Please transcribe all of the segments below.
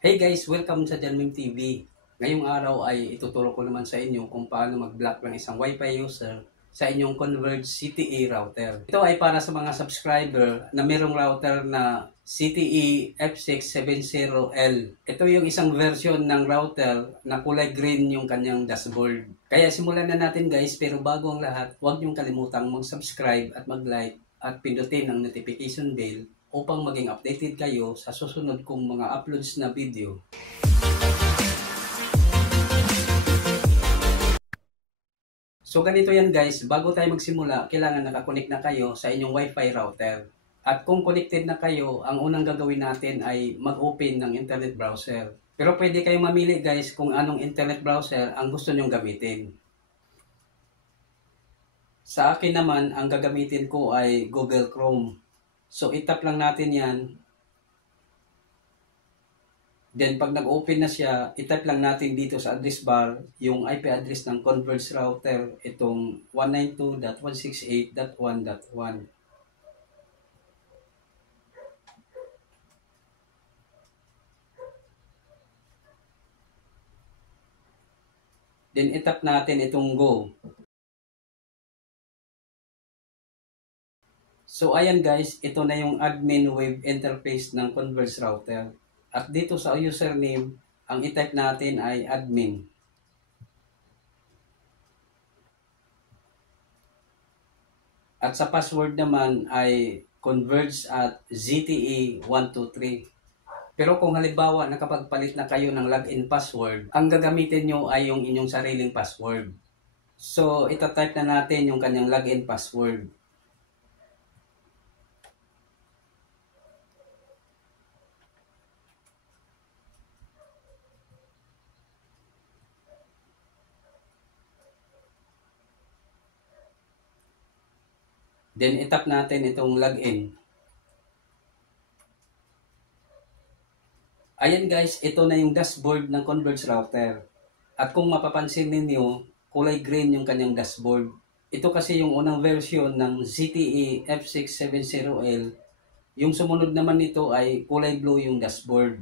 Hey guys, welcome sa Janmim TV. Ngayong araw ay ituturo ko naman sa inyo kung paano mag-block ng isang Wi-Fi user sa inyong Converge CTE router. Ito ay para sa mga subscriber na mayroong router na CTE F670L. Ito yung isang version ng router na kulay green yung kanyang dashboard. Kaya simulan na natin guys, pero bago ang lahat, huwag niyong kalimutang mag-subscribe at mag-like at pindutin ang notification bell upang maging updated kayo sa susunod kong mga uploads na video. So ganito yan guys, bago tayo magsimula, kailangan nakakonect na kayo sa inyong Wi-Fi router. At kung connected na kayo, ang unang gagawin natin ay mag-open ng internet browser. Pero pwede kayong mamili guys kung anong internet browser ang gusto nyong gamitin. Sa akin naman, ang gagamitin ko ay Google Chrome. So itap lang natin yan. Then pag nag-open na siya, itype lang natin dito sa address bar yung IP address ng Converge router, itong 192.168.1.1. Then itap natin itong go. So ayan guys, ito na yung admin web interface ng Converge router. At dito sa username, ang itype natin ay admin. At sa password naman ay converge at ZTE123. Pero kung halimbawa nakapagpalit na kayo ng login password, ang gagamitin nyo ay yung inyong sariling password. So itatype na natin yung kanyang login password. Then itap natin itong login. Ayan guys, ito na yung dashboard ng Converge router. At kung mapapansin ninyo, kulay green yung kanyang dashboard. Ito kasi yung unang version ng ZTE F670L. Yung sumunod naman nito ay kulay blue yung dashboard.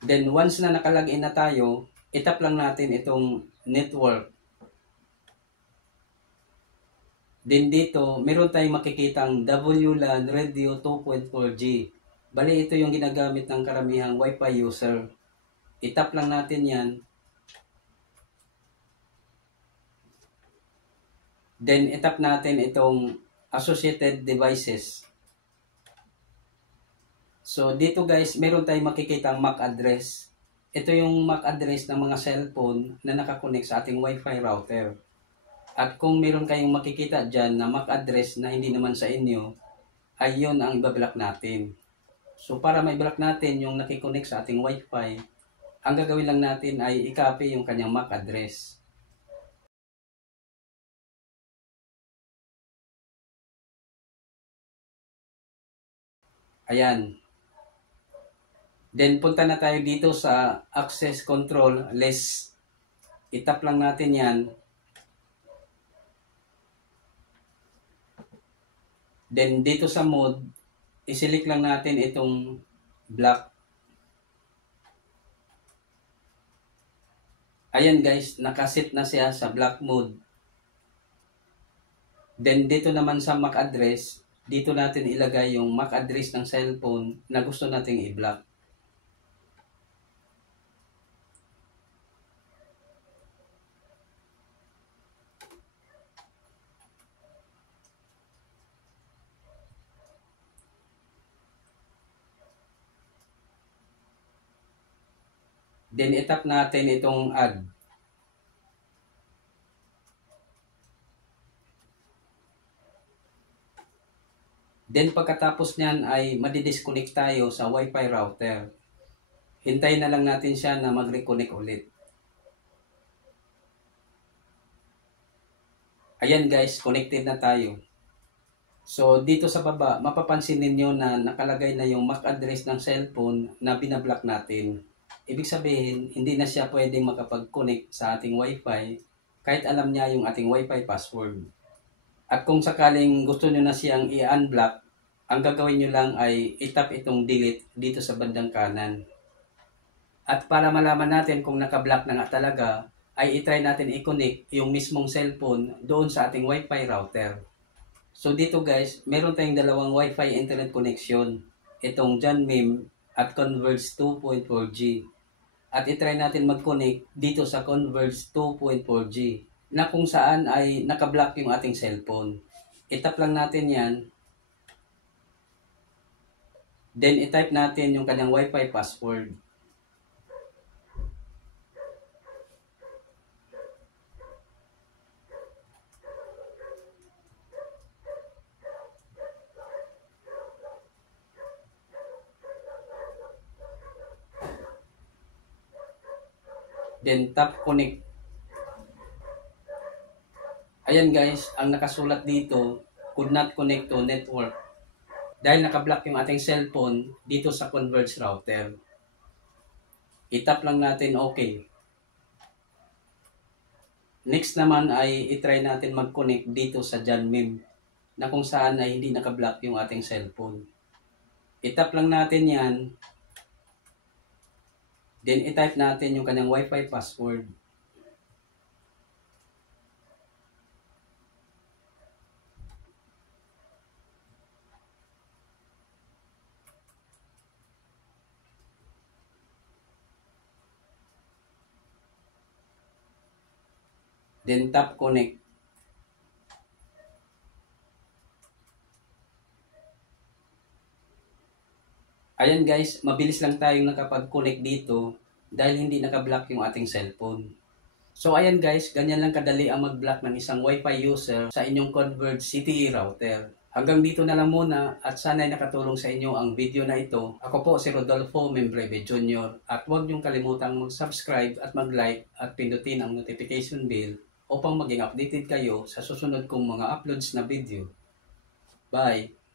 Then once na nakalagin na tayo, itap lang natin itong network. Then dito, meron tayong makikitang WLAN Radio 2.4G. Bali, ito yung ginagamit ng karamihang Wi-Fi user. Itap lang natin yan. Then, itap natin itong associated devices. So, dito guys, meron tayong makikitang MAC address. Ito yung MAC address ng mga cellphone na nakakonect sa ating Wi-Fi router. At kung meron kayong makikita dyan na MAC address na hindi naman sa inyo, ay yun ang ibablock natin. So para ma-block natin yung nakikonnect sa ating Wi-Fi, ang gagawin lang natin ay i-copy yung kanyang MAC address. Ayan. Then punta na tayo dito sa access control list. Itap lang natin yan. Then dito sa mode, i-select lang natin itong block. Ayan guys, nakaset na siya sa block mode. Then dito naman sa MAC address, dito natin ilagay yung MAC address ng cellphone na gusto nating i-block. Then itap natin itong add. Then pagkatapos niyan ay madidisconnect tayo sa Wi-Fi router. Hintayin na lang natin siya na mag-reconnect ulit. Ayan guys, connected na tayo. So dito sa baba, mapapansin ninyo na nakalagay na yung MAC address ng cellphone na binablock natin. Ibig sabihin, hindi na siya pwedeng makapag-connect sa ating Wi-Fi kahit alam niya yung ating Wi-Fi password. At kung sakaling gusto nyo na siyang i-unblock, ang gagawin nyo lang ay itap itong delete dito sa bandang kanan. At para malaman natin kung naka-block na nga talaga, ay itry natin i-connect yung mismong cellphone doon sa ating Wi-Fi router. So dito guys, meron tayong dalawang Wi-Fi internet connection. Itong Janmim at Converge 2.4G. At itry natin mag-connect dito sa Converge 2.4G na kung saan ay naka-block yung ating cellphone. I-tap lang natin yan. Then i-type natin yung kanyang Wi-Fi password. Then tap connect. Ayan guys, ang nakasulat dito, could not connect to network. Dahil naka-block yung ating cellphone dito sa Converge router. I-tap lang natin okay. Next naman ay i-try natin mag-connect dito sa Janmim na kung saan ay hindi naka-block yung ating cellphone. I-tap lang natin yan. Then i-type natin yung kanyang Wi-Fi password. Then tap connect. Ayan guys, mabilis lang tayong nakapag-connect dito dahil hindi naka-block yung ating cellphone. So ayan guys, ganyan lang kadali ang mag-block ng isang Wi-Fi user sa inyong Converge CTE router. Hanggang dito na lang muna at sana'y nakatulong sa inyo ang video na ito. Ako po si Rodolfo Membreve Jr. At huwag niyong kalimutang mag-subscribe at mag-like at pindutin ang notification bell upang maging updated kayo sa susunod kong mga uploads na video. Bye!